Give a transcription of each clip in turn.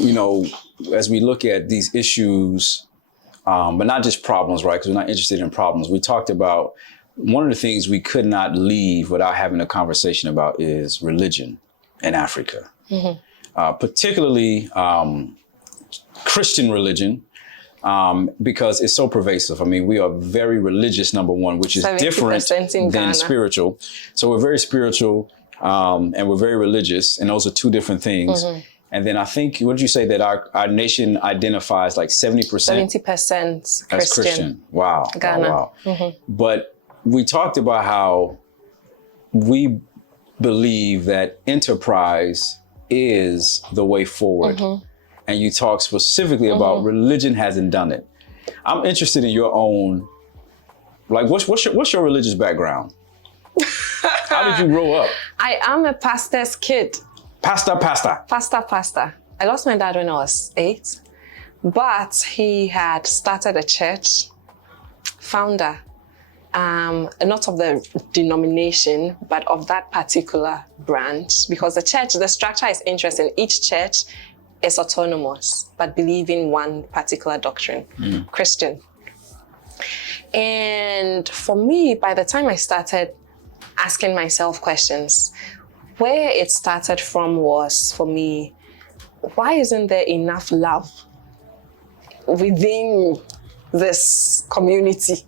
as we look at these issues, but not just problems, right? Because we're not interested in problems. We talked about one of the things we could not leave without having a conversation about is religion in Africa, particularly Christian religion, because it's so pervasive. I mean, we are very religious, number one, which is different than spiritual. So we're very spiritual and we're very religious, and those are two different things. And then I think, what did you say, that our nation identifies like 70%? 70% as Christian. Wow. Ghana. Wow. But we talked about how we believe that enterprise is the way forward. And you talk specifically about religion hasn't done it. I'm interested in your own, like, what's your religious background? How did you grow up? I am a pastor's kid. Pastor. I lost my dad when I was 8, but he had started a church, founder, not of the denomination, but of that particular branch, because the structure is interesting. Each church is autonomous, but believe in one particular doctrine, Christian. And for me, by the time I started asking myself questions, where it started from was, for me, why isn't there enough love within this community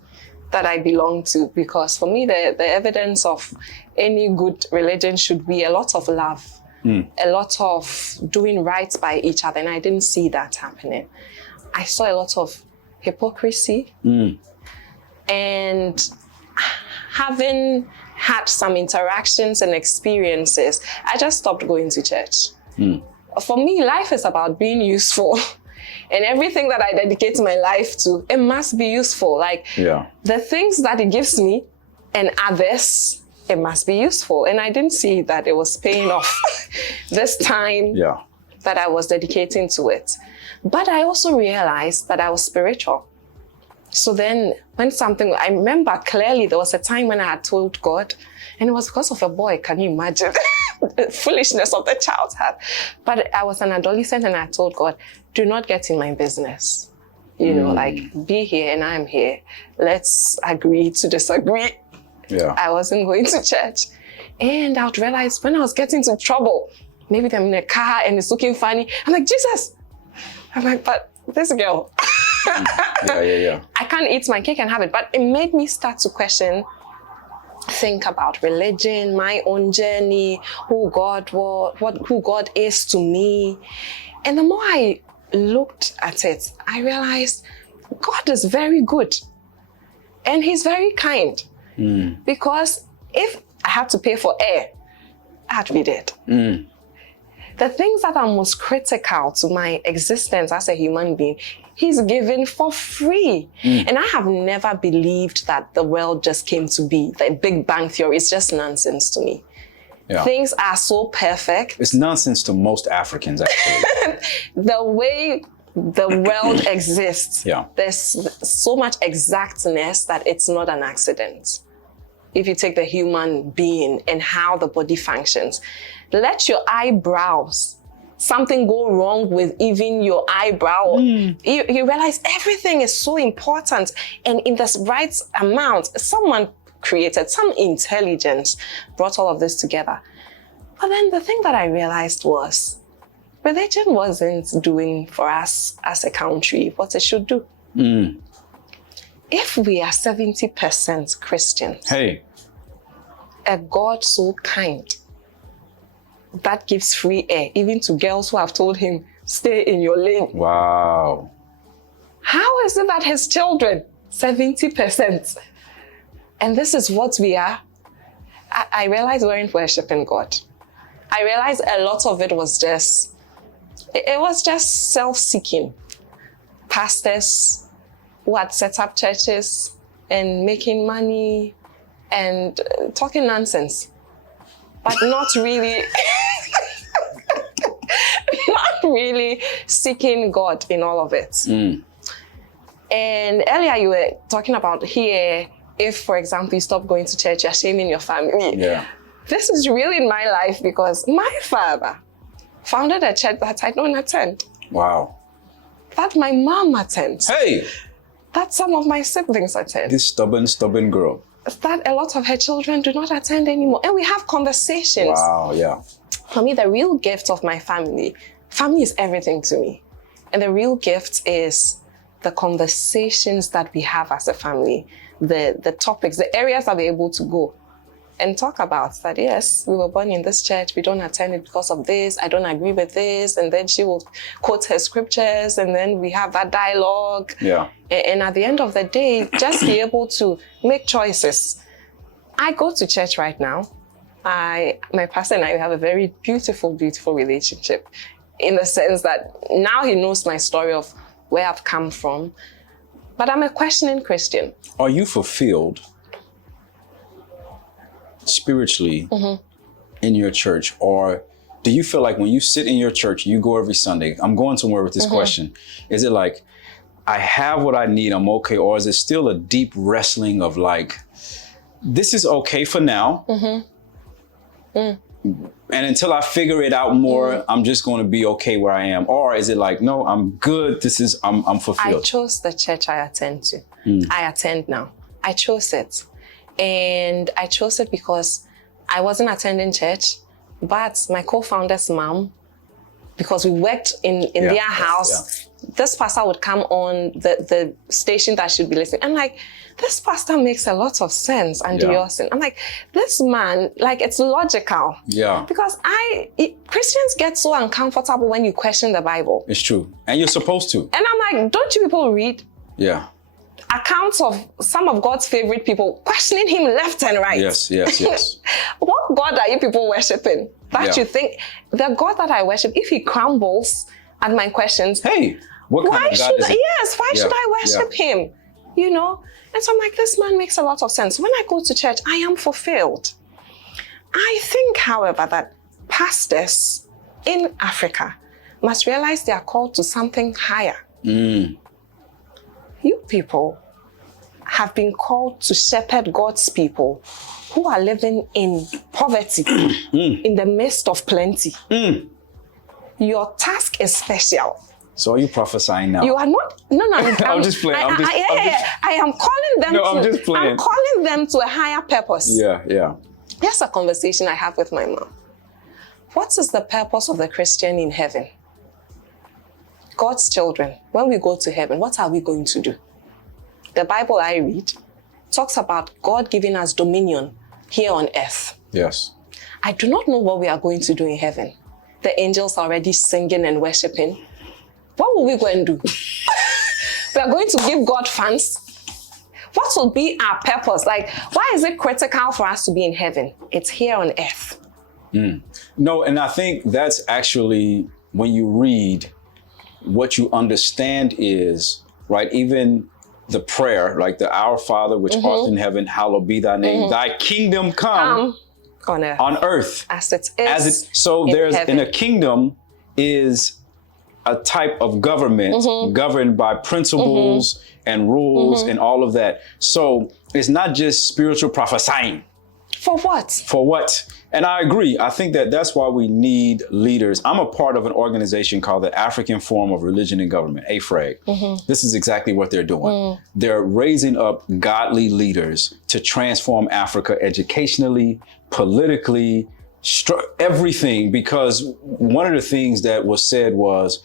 that I belong to? Because for me, the evidence of any good religion should be a lot of love, a lot of doing right by each other. And I didn't see that happening. I saw a lot of hypocrisy. And having had some interactions and experiences, I just stopped going to church. For me, life is about being useful. And everything that I dedicate my life to, it must be useful. Like the things that it gives me and others, it must be useful. And I didn't see that it was paying off this time that I was dedicating to it. But I also realized that I was spiritual. So then I remember clearly there was a time when I had told God, and it was because of a boy, can you imagine? The foolishness of the child's heart. But I was an adolescent and I told God, do not get in my business. Like, be here and I'm here. Let's agree to disagree. I wasn't going to church. And I would realize when I was getting into trouble, maybe I'm in a car and it's looking funny. I'm like, Jesus. I'm like, but this girl. I can't eat my cake and have it. But it made me start to think about religion, my own journey, who God was, who God is to me. And the more I looked at it, I realized God is very good. And he's very kind. Because if I had to pay for air, I'd be dead. The things that are most critical to my existence as a human being, he's given for free. And I have never believed that the world just came to be. The Big Bang Theory is just nonsense to me. Things are so perfect. It's nonsense to most Africans, actually. The way the world exists, there's so much exactness that it's not an accident. If you take the human being and how the body functions, let your eyebrows, something go wrong with even your eyebrow, you realize everything is so important. And in the right amount, someone created, some intelligence brought all of this together. But then the thing that I realized was, religion wasn't doing for us as a country what it should do. If we are 70% Christians, a God so kind that gives free air, even to girls who have told him, stay in your lane. Wow. How is it that his children, 70%, and this is what we are? I realized we weren't worshiping God. I realized a lot of it was just self-seeking. Pastors who had set up churches and making money and talking nonsense, but not really, not really seeking God in all of it. And earlier you were talking about here, if, for example, you stop going to church, you're shaming your family. This is really in my life because my father founded a church that I don't attend. Wow. that my mom attends, Hey, that some of my siblings attend, this stubborn girl. that a lot of her children do not attend anymore. And we have conversations. Wow, yeah. For me, the real gift of my family is everything to me. And the real gift is the conversations that we have as a family, the topics, the areas that we're able to go and talk about that. Yes, we were born in this church. We don't attend it because of this. I don't agree with this. And then she will quote her scriptures, and then we have that dialogue. Yeah. And at the end of the day, just be able to make choices. I go to church right now. My pastor and I have a very beautiful, beautiful relationship, in the sense that now he knows my story of where I've come from. But I'm a questioning Christian. Are you fulfilled spiritually in your church? Or do you feel like when you sit in your church, you go every Sunday? I'm going somewhere with this question. Is it like, I have what I need, I'm okay? Or is it still a deep wrestling of like, this is okay for now. And until I figure it out more, I'm just going to be okay where I am? Or is it like, no, I'm good. I'm fulfilled. I chose the church I attend to. I attend now. I chose it. And I chose it because I wasn't attending church, but my co-founder's mom, because we worked in their house, this pastor would come on the station that should be listening. I'm like, this pastor makes a lot of sense, and I'm like, this man, like, it's logical. Yeah. Because Christians get so uncomfortable when you question the Bible. It's true. And you're supposed to. And I'm like, don't you people read? Yeah. Accounts of some of God's favorite people questioning him left and right. Yes. What God are you people worshiping? That you think the God that I worship, if he crumbles at my questions, hey, what kind of God is it? Yes, why should I worship him? You know? And so I'm like, this man makes a lot of sense. When I go to church, I am fulfilled. I think, however, that pastors in Africa must realize they are called to something higher. You people have been called to shepherd God's people who are living in poverty in the midst of plenty. Your task is special. So are you prophesying now? You are not. No. I'm just playing. I am calling them. I'm just playing. I'm calling them to a higher purpose. Yeah. Here's a conversation I have with my mom. What is the purpose of the Christian in heaven? God's children, when we go to heaven, what are we going to do? The Bible I read talks about God giving us dominion here on earth. Yes. I do not know what we are going to do in heaven. The angels are already singing and worshiping. What will we go and do? We are going to give God funds. What will be our purpose? Like, why is it critical for us to be in heaven? It's here on earth. No, and I think that's actually, when you read, what you understand is, right, even the prayer, like the Our Father, which art in heaven, hallowed be thy name. Thy kingdom come on earth. As it is so in there's heaven. in a kingdom is a type of government governed by principles and rules and all of that. So it's not just spiritual prophesying. For what? For what? And I agree. I think that that's why we need leaders. I'm a part of an organization called the African Forum of Religion and Government, AFREG. This is exactly what they're doing. They're raising up godly leaders to transform Africa educationally, politically, everything. Because one of the things that was said was,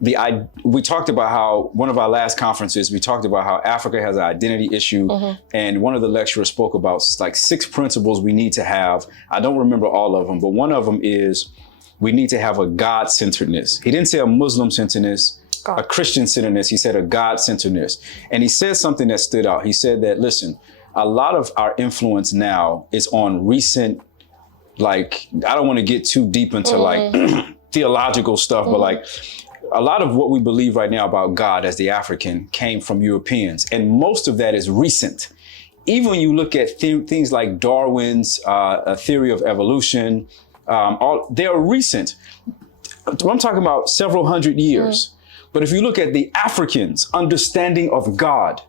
we talked about how, one of our last conferences, we talked about how Africa has an identity issue. And one of the lecturers spoke about like 6 principles we need to have. I don't remember all of them, but one of them is we need to have a God-centeredness. He didn't say a Muslim-centeredness, a Christian-centeredness. He said a God-centeredness. And he said something that stood out. He said that, listen, a lot of our influence now is on recent, like, I don't want to get too deep into like theological stuff, but like, a lot of what we believe right now about God as the African came from Europeans, and most of that is recent. Even when you look at things like Darwin's theory of evolution, they are recent. I'm talking about several hundred years. But if you look at the Africans' understanding of God,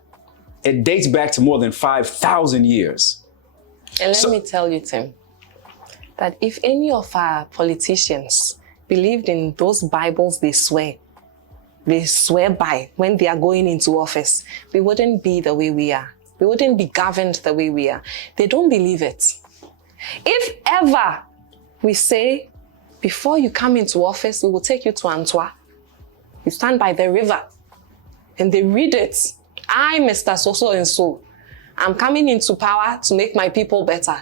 it dates back to more than 5,000 years. And let me tell you, Tim, that if any of our politicians believed in those Bibles they swear, they swear by when they are going into office, we wouldn't be the way we are. We wouldn't be governed the way we are. They don't believe it. If ever we say, before you come into office, we will take you to Antwerp. You stand by the river and they read it. I, Mr. So-so and so, I'm coming into power to make my people better.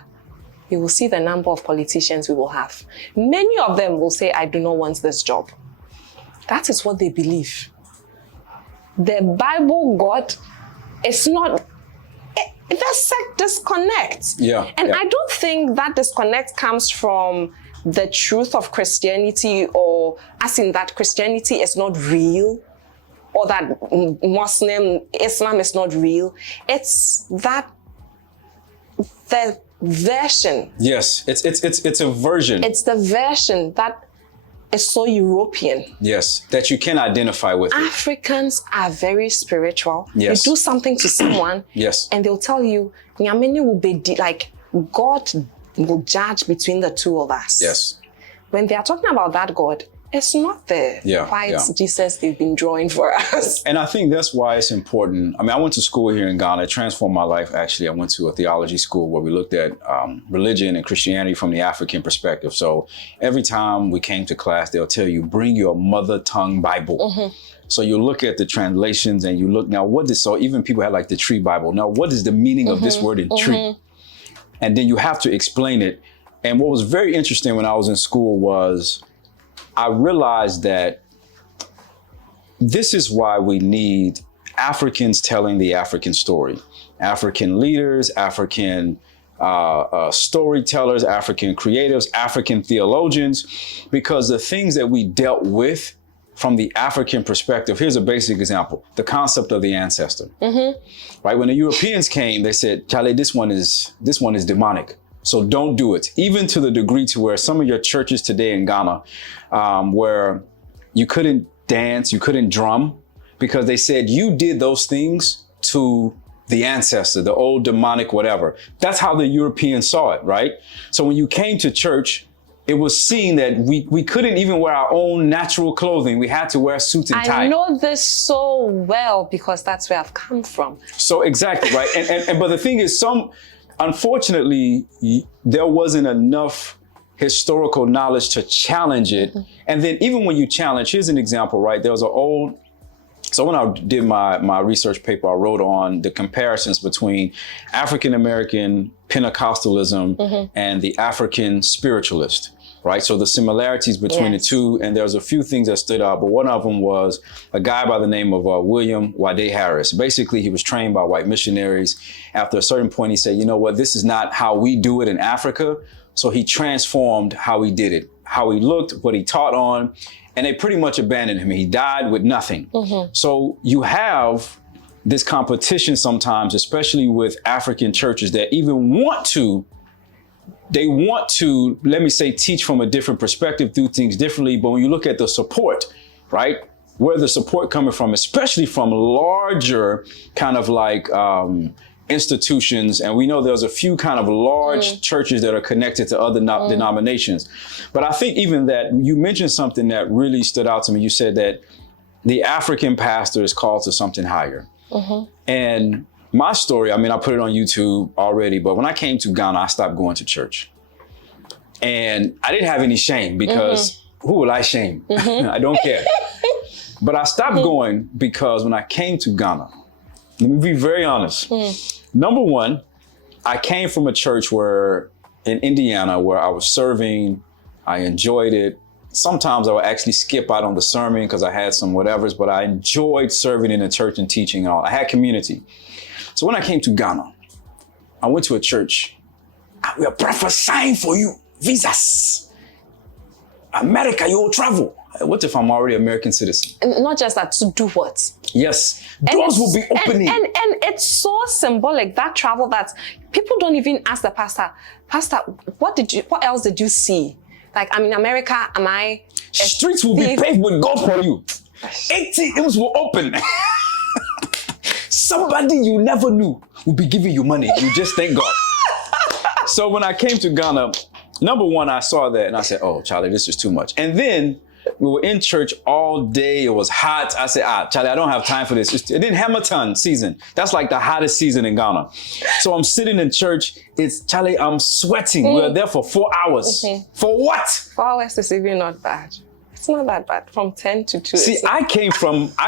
You will see the number of politicians we will have. Many of them will say, I do not want this job. That is what they believe. The Bible God is not, there's a disconnect. Yeah. And I don't think that disconnect comes from the truth of Christianity, or as in that Christianity is not real, or that Islam is not real. It's that the version. Yes, it's a version. It's the version that is so European. Yes, that you can identify with. Africans are very spiritual. Yes. You do something to someone, yes, and they'll tell you, Nyamene will be like God will judge between the two of us. yes. When they are talking about that God, it's not the white Jesus they've been drawing for us. And I think that's why it's important. I mean, I went to school here in Ghana. It transformed my life, actually. I went to a theology school where we looked at religion and Christianity from the African perspective. So every time we came to class, they'll tell you, bring your mother tongue Bible. Mm-hmm. So you look at the translations and you look, now what is, so even people had like the tree Bible. Now, what is the meaning of this word in tree? And then you have to explain it. And what was very interesting when I was in school was I realized that this is why we need Africans telling the African story. African leaders, African storytellers, African creatives, African theologians, because the things that we dealt with from the African perspective, here's a basic example, the concept of the ancestor. Right? When the Europeans came, they said, Charlie, this one is demonic. So don't do it. Even to the degree to where some of your churches today in Ghana, where you couldn't dance, you couldn't drum, because they said you did those things to the ancestor, the old demonic whatever. That's how the Europeans saw it, right? So when you came to church, it was seen that we couldn't even wear our own natural clothing. We had to wear suits and ties. I know this so well because that's where I've come from. So exactly, right? And but the thing is, unfortunately, there wasn't enough historical knowledge to challenge it. And then even when you challenge, here's an example, right? There was so when I did my research paper, I wrote on the comparisons between African-American Pentecostalism and the African spiritualist, right? So the similarities between the two, and there's a few things that stood out, but one of them was a guy by the name of William Wade Harris. Basically, he was trained by white missionaries. After a certain point, he said, you know what, this is not how we do it in Africa. So he transformed how he did it, how he looked, what he taught on, and they pretty much abandoned him. He died with nothing. So you have this competition sometimes, especially with African churches that even want to, let me say, teach from a different perspective, do things differently. But when you look at the support, right, where the support coming from, especially from larger kind of like institutions, and we know there's a few kind of large churches that are connected to other denominations. But I think even that, you mentioned something that really stood out to me. You said that the African pastor is called to something higher. And my story, I mean, I put it on YouTube already, but when I came to Ghana, I stopped going to church. And I didn't have any shame because who will I shame? I don't care. But I stopped going because when I came to Ghana, let me be very honest. Number one, I came from a church in Indiana where I was serving. I enjoyed it. Sometimes I would actually skip out on the sermon because I had some whatevers, but I enjoyed serving in the church and teaching all. I had community. So when I came to Ghana, I went to a church. We are prophesying for you. Visas. America, you'll travel. What if I'm already an American citizen? And not just that, to do what? Yes, doors will be opening. And it's so symbolic, that travel, that people don't even ask the pastor, what else did you see? Like, I'm in America, am I? Streets will be paved with gold for you. ATMs will open. Somebody you never knew will be giving you money. You just thank God. So when I came to Ghana, number one, I saw that and I said, oh, Charlie, this is too much. And then We were in church all day. It was hot. I said, Charlie, I don't have time for this. It didn't Hamilton season. That's like the hottest season in Ghana. So I'm sitting in church. Charlie, I'm sweating. We were there for 4 hours. For what? 4 hours is even not bad. It's not that bad. From 10 to 2. See, I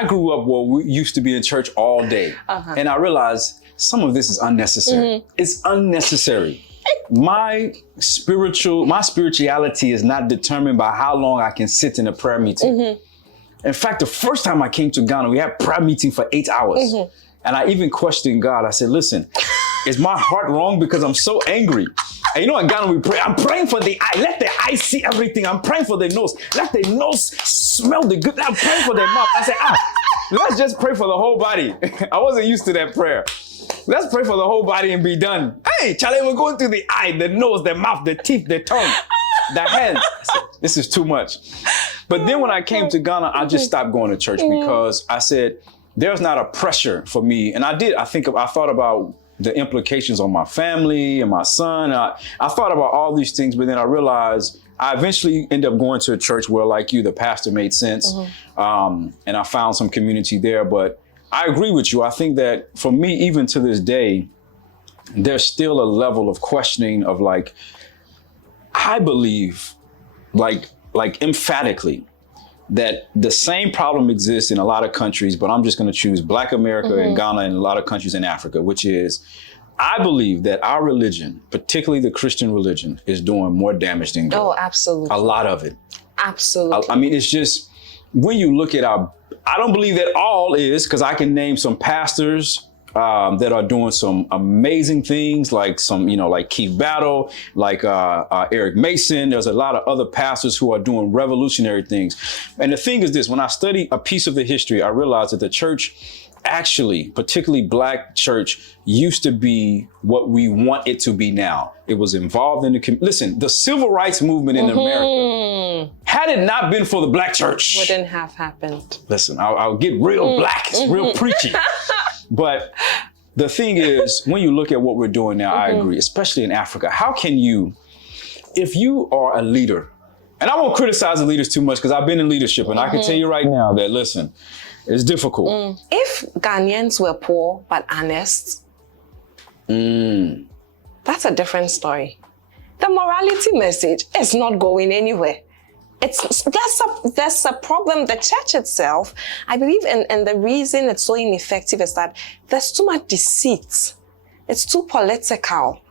grew up where we used to be in church all day. And I realized some of this is unnecessary. It's unnecessary. My spirituality is not determined by how long I can sit in a prayer meeting. In fact, the first time I came to Ghana, we had prayer meeting for 8 hours. And I even questioned God. I said, listen, is my heart wrong because I'm so angry? And you know, in Ghana, we pray. I'm praying for the eye. Let the eye see everything. I'm praying for the nose. Let the nose smell the good. I'm praying for the mouth. I said, let's just pray for the whole body. I wasn't used to that prayer. Let's pray for the whole body and be done. Hey, Charlie, we're going through the eye, the nose, the mouth, the teeth, the tongue, the hands. This is too much. But then when I came to Ghana, I just stopped going to church because I said, there's not a pressure for me. And I thought about the implications on my family and my son. I thought about all these things, but then I realized I eventually ended up going to a church where, like you, the pastor made sense. And I found some community there. But I agree with you. I think that for me, even to this day, there's still a level of questioning of like, I believe like emphatically that the same problem exists in a lot of countries, but I'm just going to choose Black America and Ghana and a lot of countries in Africa, which is, I believe that our religion, particularly the Christian religion, is doing more damage than good. Oh, absolutely. A lot of it. Absolutely. I mean, it's just, when you look at I don't believe that all is, because I can name some pastors that are doing some amazing things, like like Keith Battle, like Eric Mason. There's a lot of other pastors who are doing revolutionary things. And the thing is this, when I study a piece of the history, I realized that the church actually, particularly Black church, used to be what we want it to be now. It was involved in listen, the civil rights movement in America, had it not been for the Black church, wouldn't have happened. Listen, I'll get real black, it's real preachy. But the thing is, when you look at what we're doing now, I agree, especially in Africa, how can you, if you are a leader, and I won't criticize the leaders too much because I've been in leadership and I can tell you right now that, listen, it's difficult. If Ghanaians were poor but honest, that's a different story. The morality message is not going anywhere. There's a problem. The church itself, I believe, and the reason it's so ineffective is that there's too much deceit. It's too political.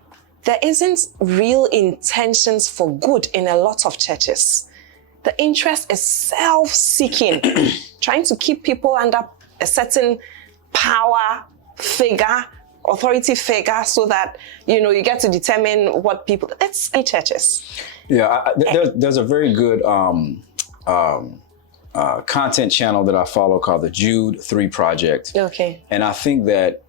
There isn't real intentions for good in a lot of churches. The interest is self-seeking, trying to keep people under a certain power figure, authority figure, so that, you get to determine what people, it's in churches. Yeah, there's a very good content channel that I follow called the Jude 3 Project. Okay. And I think that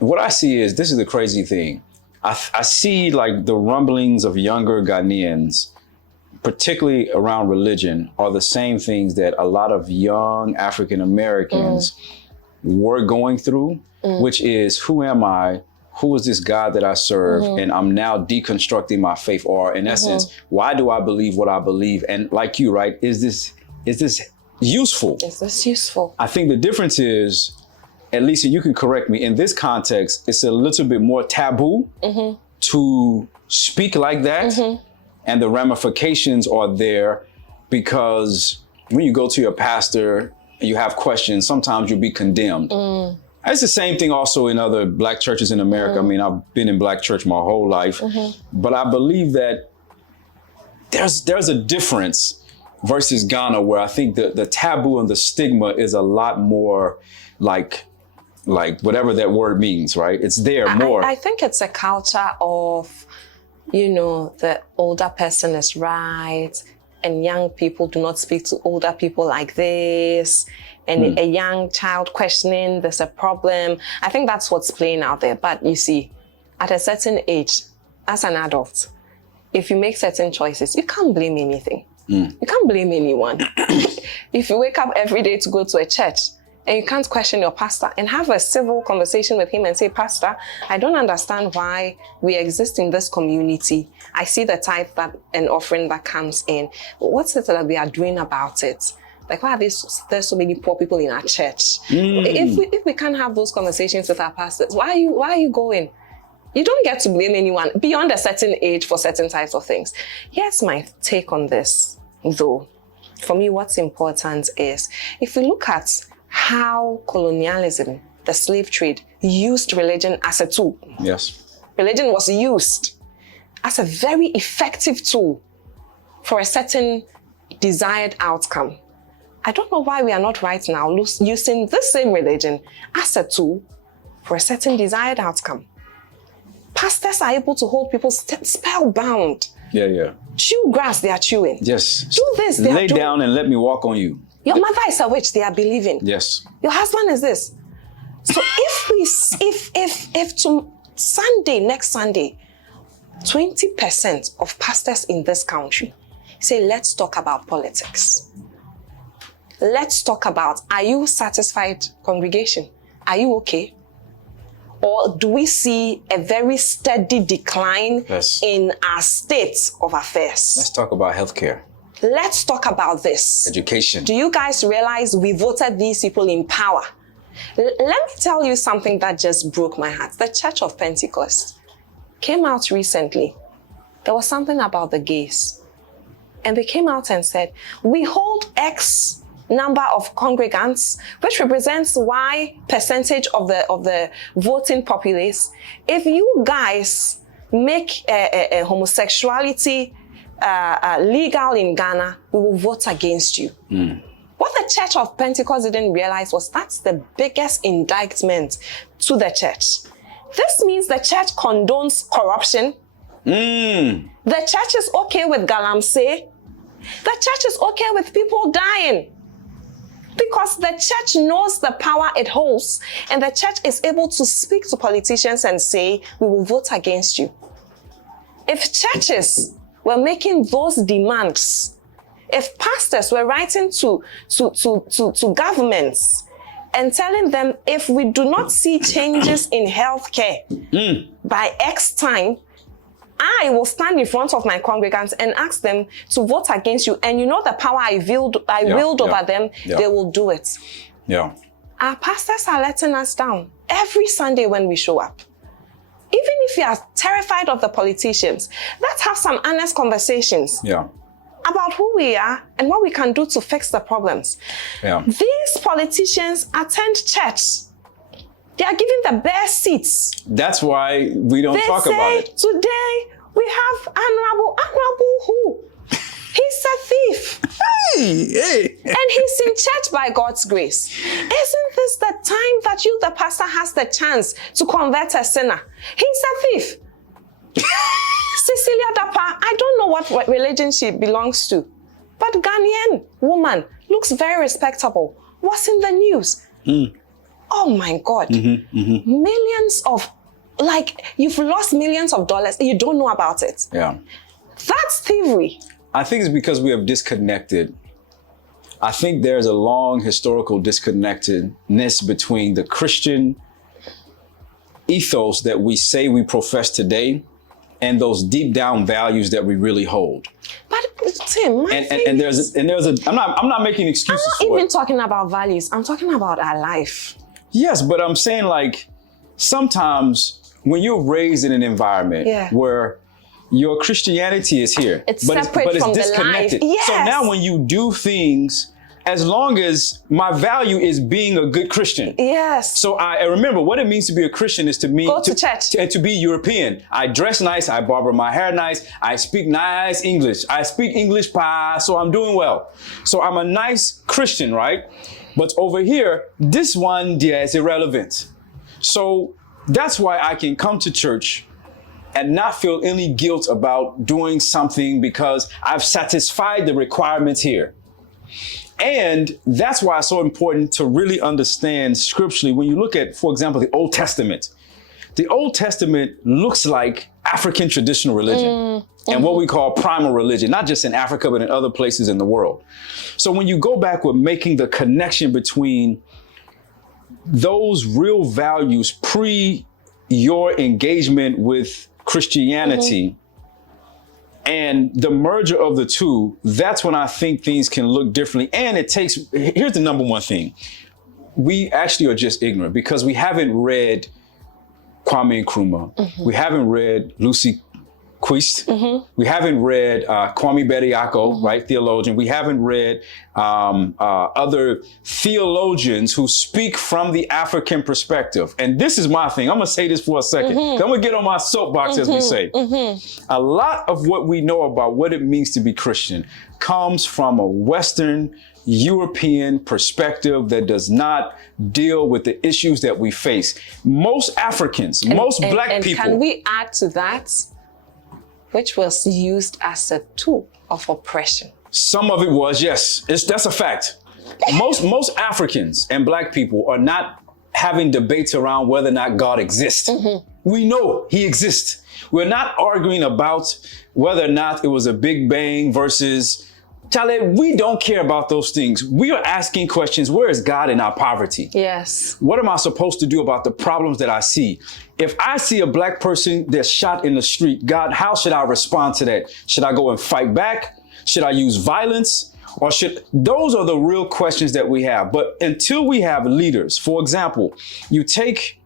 what I see is, this is the crazy thing. I see like the rumblings of younger Ghanaians, particularly around religion, are the same things that a lot of young African Americans were going through, which is, who am I? Who is this God that I serve? And I'm now deconstructing my faith, or in essence, why do I believe what I believe? And like you, right? Is this useful? Is this useful? I think the difference is, at least, and you can correct me, in this context, it's a little bit more taboo to speak like that. And the ramifications are there, because when you go to your pastor and you have questions, sometimes you'll be condemned. It's the same thing also in other Black churches in America. I mean, I've been in Black church my whole life, but I believe that there's a difference versus Ghana, where I think the taboo and the stigma is a lot more like whatever that word means, right? It's there more. I think it's a culture of, the older person is right, and young people do not speak to older people like this, and a young child questioning, there's a problem. I think that's what's playing out there. But you see, at a certain age, as an adult, if you make certain choices, you can't blame anything. You can't blame anyone. If you wake up every day to go to a church and you can't question your pastor and have a civil conversation with him and say, Pastor, I don't understand why we exist in this community. I see the tithe and offering that comes in. What's it that we are doing about it? Like, why are there's so many poor people in our church? If we can't have those conversations with our pastors, why are you going? You don't get to blame anyone beyond a certain age for certain types of things. Here's my take on this, though. For me, what's important is, if we look at how colonialism, the slave trade, used religion as a tool. Yes. Religion was used as a very effective tool for a certain desired outcome. I don't know why we are not right now using this same religion as a tool for a certain desired outcome. Pastors are able to hold people spellbound. Yeah. Chew grass, they are chewing. Yes. Do this, they are doing. Lay down and let me walk on you. Your mother is a witch, they are believing. Yes. Your husband is this. So if to next Sunday, 20% of pastors in this country say, let's talk about politics. Let's talk about, are you satisfied, congregation? Are you okay? Or do we see a very steady decline in our state of affairs? Let's talk about healthcare. Let's talk about this. Education. Do you guys realize we voted these people in power? Let me tell you something that just broke my heart. The Church of Pentecost came out recently. There was something about the gays. And they came out and said, we hold X number of congregants, which represents Y percentage of the voting populace. If you guys make homosexuality legal in Ghana, we will vote against you. What the Church of Pentecost didn't realize was that's the biggest indictment to the church. This means the church condones corruption. The church is okay with galamsey. The church is okay with people dying. Because the church knows the power it holds, and the church is able to speak to politicians and say, we will vote against you. If churches were making those demands, if pastors were writing to governments and telling them, if we do not see changes in healthcare by X time, I will stand in front of my congregants and ask them to vote against you. And you know the power I wield over them, they will do it. Yeah. Our pastors are letting us down every Sunday when we show up. Even if you are terrified of the politicians, let's have some honest conversations about who we are and what we can do to fix the problems. Yeah. These politicians attend church. They are giving the best seats. That's why we don't talk about it. Today we have Honorable who? He's a thief. Hey. And he's in church by God's grace. Isn't this the time that you, the pastor, has the chance to convert a sinner? He's a thief. Cecilia Dapa, I don't know what religion she belongs to, but Ghanaian woman, looks very respectable. What's in the news? Oh my God. Millions of, you've lost millions of dollars and you don't know about it. Yeah. That's thievery. I think it's because we have disconnected. I think there's a long historical disconnectedness between the Christian ethos that we say we profess today and those deep down values that we really hold. But Tim, I'm not making excuses for it. I'm not even talking about values. I'm talking about our life. Yes, but I'm saying sometimes when you're raised in an environment where your Christianity is here, it's but separate it's from disconnected. The life. Yes. So now when you do things, as long as my value is being a good Christian. Yes. So I remember what it means to be a Christian is to go to church. To be European. I dress nice, I barber my hair nice, I speak nice English. I speak English so I'm doing well. So I'm a nice Christian, right? But over here, this one is irrelevant. So that's why I can come to church and not feel any guilt about doing something because I've satisfied the requirements here. And that's why it's so important to really understand scripturally. When you look at, for example, the Old Testament looks like African traditional religion and what we call primal religion, not just in Africa, but in other places in the world. So when you go back with making the connection between those real values pre your engagement with Christianity and the merger of the two, that's when I think things can look differently. And here's the number one thing. We actually are just ignorant because we haven't read Kwame Nkrumah. We haven't read Lucy Quist. We haven't read Kwame Bediako, right, theologian. We haven't read other theologians who speak from the African perspective. And this is my thing. I'm going to say this for a second. Then I'm going to get on my soapbox, as we say. A lot of what we know about what it means to be Christian comes from a Western European perspective that does not deal with the issues that we face. Most Africans, most Black people. Can we add to that, which was used as a tool of oppression? Some of it was, yes. That's a fact. Most Africans and Black people are not having debates around whether or not God exists. We know he exists. We're not arguing about whether or not it was a Big Bang versus Charlie, we don't care about those things. We are asking questions. Where is God in our poverty? Yes. What am I supposed to do about the problems that I see? If I see a Black person that's shot in the street, God, how should I respond to that? Should I go and fight back? Should I use violence? Or those are the real questions that we have. But until we have leaders, for example, you take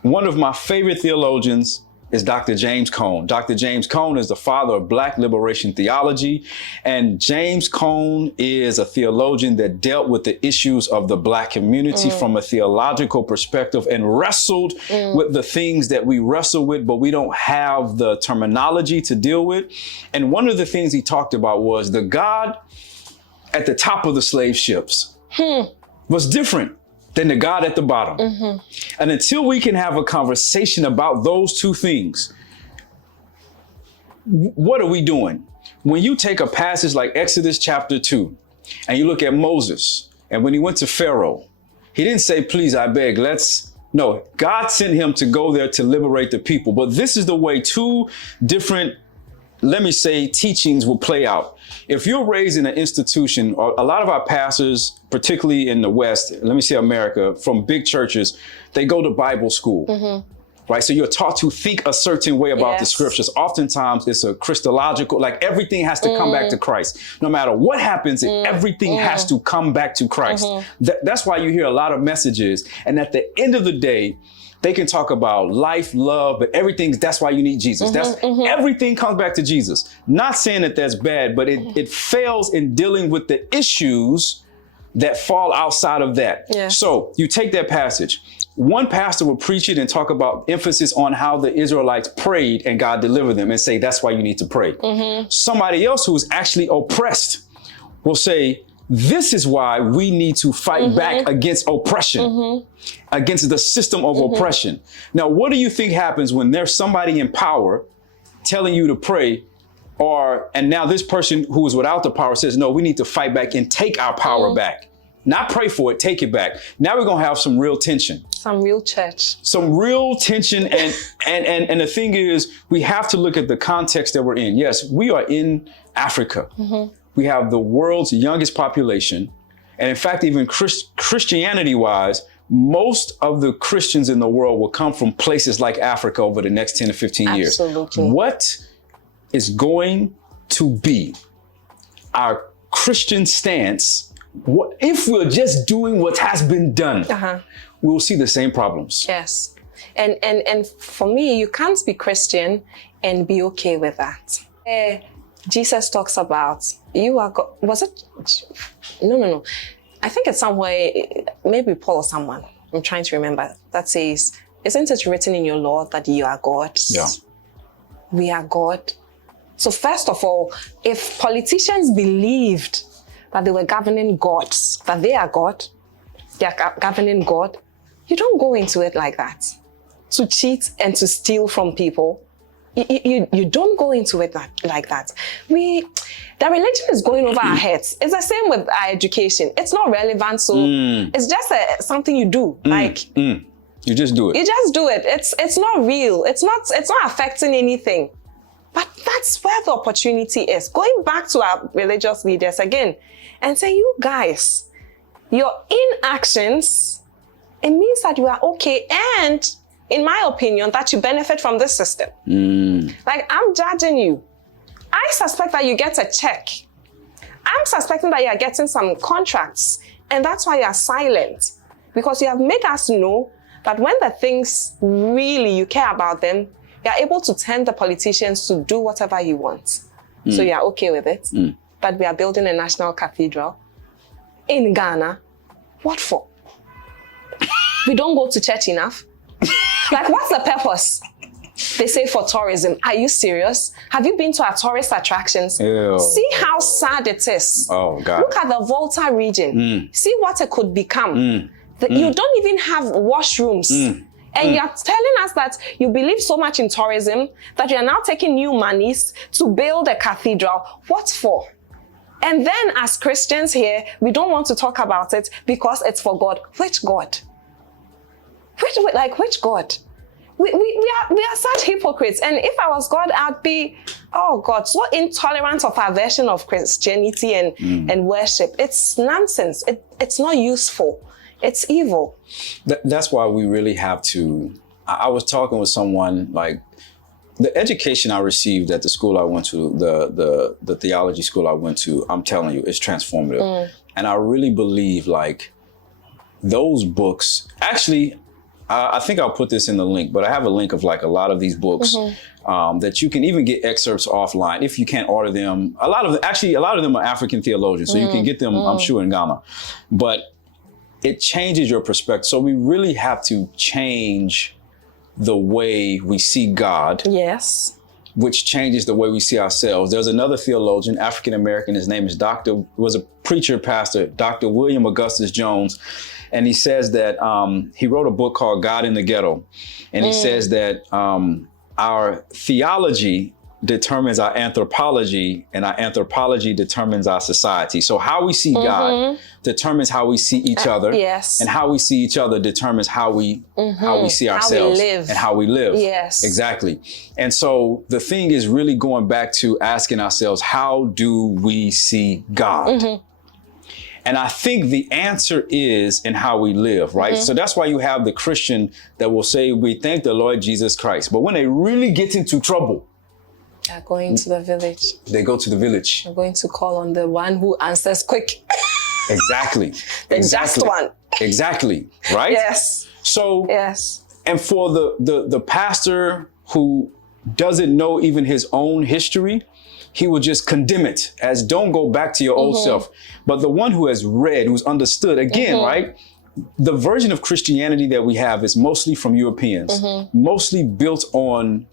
one of my favorite theologians, is Dr. James Cone. Dr. James Cone is the father of Black liberation theology. And James Cone is a theologian that dealt with the issues of the Black community from a theological perspective and wrestled with the things that we wrestle with, but we don't have the terminology to deal with. And one of the things he talked about was the God at the top of the slave ships was different than the God at the bottom. And until we can have a conversation about those two things, what are we doing? When you take a passage like Exodus chapter 2, and you look at Moses, and when he went to Pharaoh, he didn't say, please, I beg, no, God sent him to go there to liberate the people. But this is the way two different, let me say, teachings will play out. If you're raised in an institution, a lot of our pastors, particularly in the West, let me say America, from big churches, they go to Bible school, right? So you're taught to think a certain way about the scriptures. Oftentimes it's a Christological, like everything has to come back to Christ. No matter what happens, everything has to come back to Christ. That's why you hear a lot of messages. And at the end of the day, they can talk about life, love, but that's why you need Jesus. Everything comes back to Jesus. Not saying that that's bad, but it fails in dealing with the issues that fall outside of that. So you take that passage. One pastor will preach it and talk about emphasis on how the Israelites prayed and God delivered them and say, that's why you need to pray. Somebody else who's actually oppressed will say, this is why we need to fight back against oppression, against the system of oppression. Now, what do you think happens when there's somebody in power telling you to pray, and now this person who is without the power says, no, we need to fight back and take our power back. Not pray for it, take it back. Now we're gonna have some real tension. Some real church. Some real tension, and the thing is, we have to look at the context that we're in. Yes, we are in Africa. We have the world's youngest population. And in fact, even Christianity-wise, most of the Christians in the world will come from places like Africa over the next 10 to 15 years. Absolutely. What is going to be our Christian stance? If we're just doing what has been done, we will see the same problems. Yes. And for me, you can't be Christian and be okay with that. Jesus talks about, you are God. Was it? No. I think it's somewhere, maybe Paul or someone, I'm trying to remember, that says, isn't it written in your law that you are God? Yeah. We are God. So first of all, if politicians believed that they were governing gods, that they are God, they are governing God, you don't go into it like that. To cheat and to steal from people, you don't go into it like that. The religion is going over our heads. It's the same with our education. It's not relevant, so it's just something you do. You just do it. You just do it. It's not real. It's not affecting anything. But that's where the opportunity is. Going back to our religious leaders again and say, you guys, your inactions it means that you are okay, and in my opinion, that you benefit from this system. Like, I'm judging you. I suspect that you get a check. I'm suspecting that you are getting some contracts, and that's why you are silent. Because you have made us know that when the things really you care about them, you are able to tell the politicians to do whatever you want. So you are okay with it. But we are building a national cathedral in Ghana. What for? We don't go to church enough. Like, what's the purpose? They say for tourism. Are you serious? Have you been to our tourist attractions? Ew. See how sad it is. Oh, God. Look at the Volta region. See what it could become. You don't even have washrooms. And you're telling us that you believe so much in tourism that you're now taking new monies to build a cathedral. What for? And then as Christians here, we don't want to talk about it because it's for God. Which God? Which God? We are such hypocrites. And if I was God, I'd be, oh God, so intolerant of our version of Christianity and worship. It's nonsense. It's not useful. It's evil. That's why we really have to. I was talking with someone, like, the education I received at the school I went to, the theology school I went to, I'm telling you, it's transformative. And I really believe, like, those books, actually, I think I'll put this in the link, but I have a link of, like, a lot of these books that you can even get excerpts offline if you can't order them. A lot of them are African theologians, so you can get them, I'm sure, in Ghana. But it changes your perspective. So we really have to change the way we see God. Yes. Which changes the way we see ourselves. There's another theologian, African-American, his name is was a preacher, pastor, Dr. William Augustus Jones. And he says that he wrote a book called God in the Ghetto. And he says that our theology determines our anthropology, and our anthropology determines our society. So how we see God determines how we see each other. Yes. And how we see each other determines how we see ourselves. How we live. And how we live. Yes. Exactly. And so the thing is really going back to asking ourselves, how do we see God? And I think the answer is in how we live, right? So that's why you have the Christian that will say, we thank the Lord Jesus Christ. But when they really get into trouble, they're going to the village. They go to the village. They're going to call on the one who answers quick. Exactly. The just one. Exactly. Right? Yes. So, yes. And for the pastor who doesn't know even his own history, he will just condemn it as don't go back to your old self. But the one who has read, who's understood, again, right? The version of Christianity that we have is mostly from Europeans, mostly built on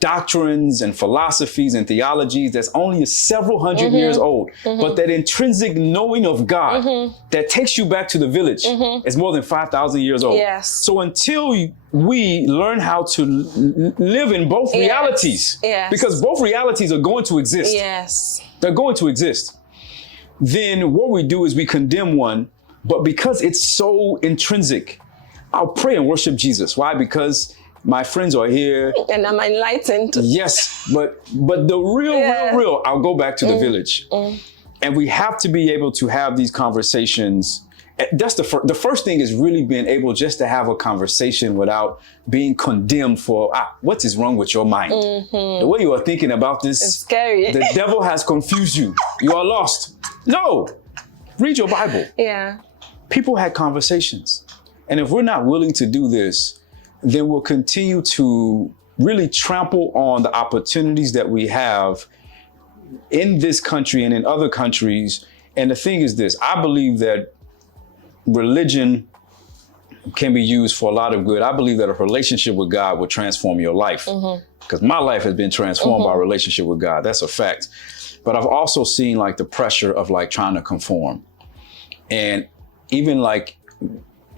doctrines and philosophies and theologies that's only several hundred years old. But that intrinsic knowing of God that takes you back to the village is more than 5,000 years old. Yes. So until we learn how to live in both realities, because both realities are going to exist. Yes. They're going to exist. Then what we do is we condemn one, but because it's so intrinsic, I'll pray and worship Jesus. Why? Because my friends are here. And I'm enlightened. Yes, but the real, I'll go back to the village. And we have to be able to have these conversations. That's the first thing is really being able just to have a conversation without being condemned for, what is wrong with your mind? The way you are thinking about this, it's scary. The devil has confused you. You are lost. No, read your Bible. Yeah. People had conversations. And if we're not willing to do this, then we'll continue to really trample on the opportunities that we have in this country and in other countries. And the thing is this, I believe that religion can be used for a lot of good. I believe that a relationship with God will transform your life, because my life has been transformed by a relationship with God. That's a fact. But I've also seen like the pressure of like trying to conform. And even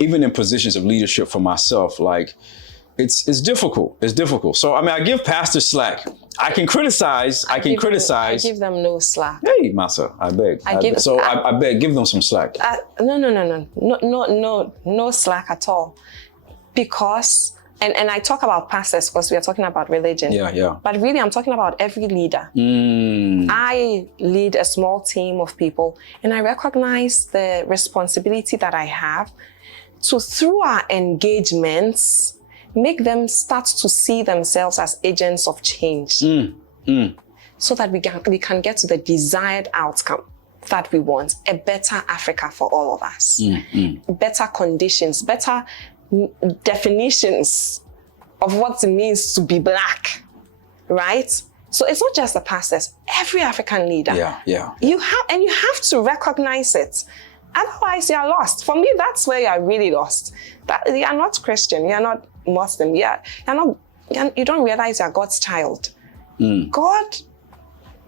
in positions of leadership for myself, like it's difficult. It's difficult. So, I mean, I give pastors slack. I can criticize. I give them no slack. Hey, Massa, I beg. I beg, give them some slack. No slack at all. Because, and I talk about pastors because we are talking about religion. Yeah. But really, I'm talking about every leader. I lead a small team of people, and I recognize the responsibility that I have to, through our engagements, make them start to see themselves as agents of change. So that we can get to the desired outcome that we want, a better Africa for all of us, better conditions, better definitions of what it means to be Black, right? So it's not just the pastors, every African leader. You have to recognize it. Otherwise, you are lost. For me, that's where you are really lost. You are not Christian, you are not Muslim, you don't realize you are God's child.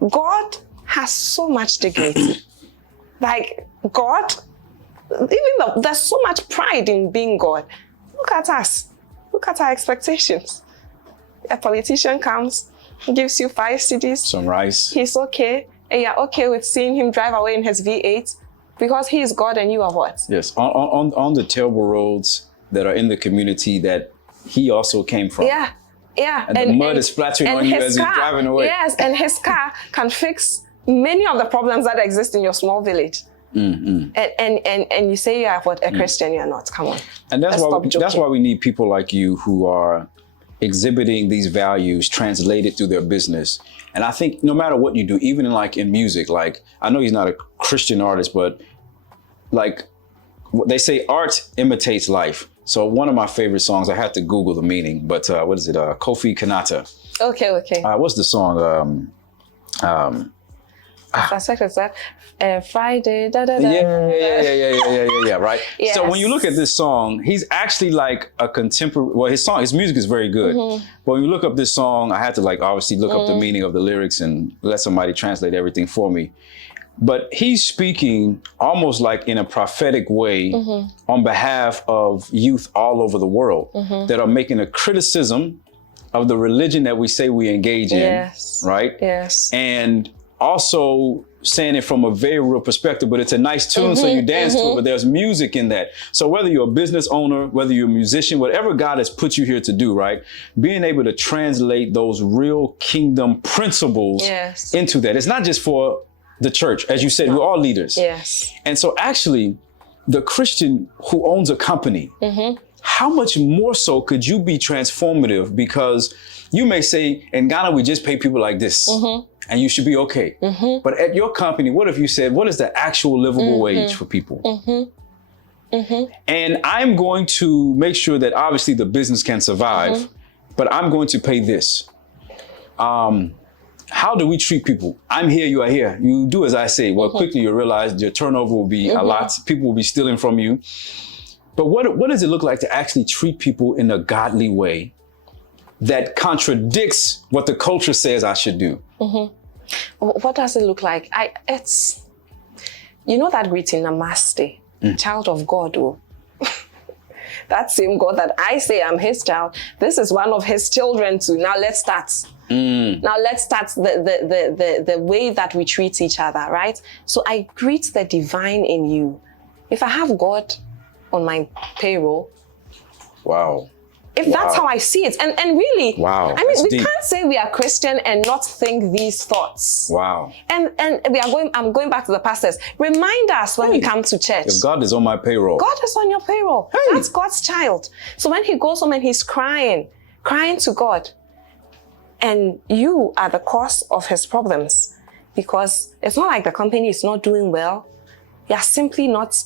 God has so much dignity. Like, God, there's so much pride in being God. Look at us. Look at our expectations. A politician comes, gives you 5 CDs. Some rice. He's okay. And you're okay with seeing him drive away in his V8 because he is God and you are what? Yes, on the terrible roads that are in the community that he also came from. Yeah. And the mud is splattering on you as he's driving away. Yes, and his car can fix many of the problems that exist in your small village. And you say you are what, a Christian, you're not. Come on. And that's why we need people like you who are exhibiting these values translated through their business. And I think no matter what you do, even in music, like, I know he's not a Christian artist, but like they say, art imitates life. So one of my favorite songs, I had to Google the meaning, but what is it? Kofi Kanata. Okay. What's the song? I suspect it's that Friday. Yeah, right. Yes. So when you look at this song, he's actually like a contemporary. Well, his music is very good. But when you look up this song, I had to obviously look up the meaning of the lyrics and let somebody translate everything for me. But he's speaking almost like in a prophetic way on behalf of youth all over the world that are making a criticism of the religion that we say we engage in, right? Yes. And also saying it from a very real perspective, but it's a nice tune, so you dance to it, but there's music in that. So whether you're a business owner, whether you're a musician, whatever God has put you here to do, right? Being able to translate those real kingdom principles into that. It's not just for the church. As you said, we're all leaders. Yes. And so actually, the Christian who owns a company, how much more so could you be transformative? Because you may say, in Ghana, we just pay people like this. And you should be okay. But at your company, what if you said, what is the actual livable wage for people? And I'm going to make sure that obviously the business can survive, but I'm going to pay this. How do we treat people? I'm here, you are here. You do as I say. Well, quickly you realize your turnover will be a lot. People will be stealing from you. But what does it look like to actually treat people in a godly way that contradicts what the culture says I should do? What does it look like? It's, you know that greeting, Namaste, child of God. Oh. That same God that I say I'm his child, this is one of his children too. Now let's start. Now let's start the way that we treat each other, right? So I greet the divine in you. If I have God on my payroll, wow. If that's how I see it. And really, wow. I mean, we can't say we are Christian and not think these thoughts. Wow. And I'm going back to the pastors. Remind us when we come to church. If God is on my payroll. God is on your payroll. That's God's child. So when he goes home and he's crying to God, and you are the cause of his problems, because it's not like the company is not doing well. You're simply not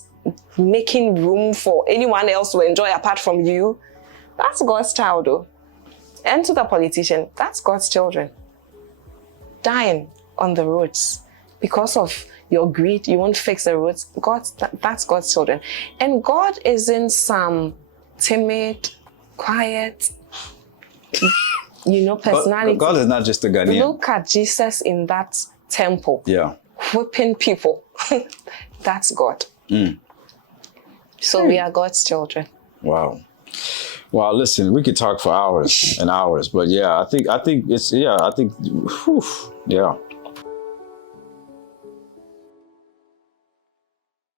making room for anyone else to enjoy apart from you. That's God's child, though. And to the politician, that's God's children. Dying on the roads because of your greed, you won't fix the roads. That's God's children. And God isn't some timid, quiet, personality. God is not just a Ghanaian. Look at Jesus in that temple. Yeah. Whipping people. That's God. So we are God's children. Wow. Well, listen, we could talk for hours and hours, but yeah, I think it's, yeah.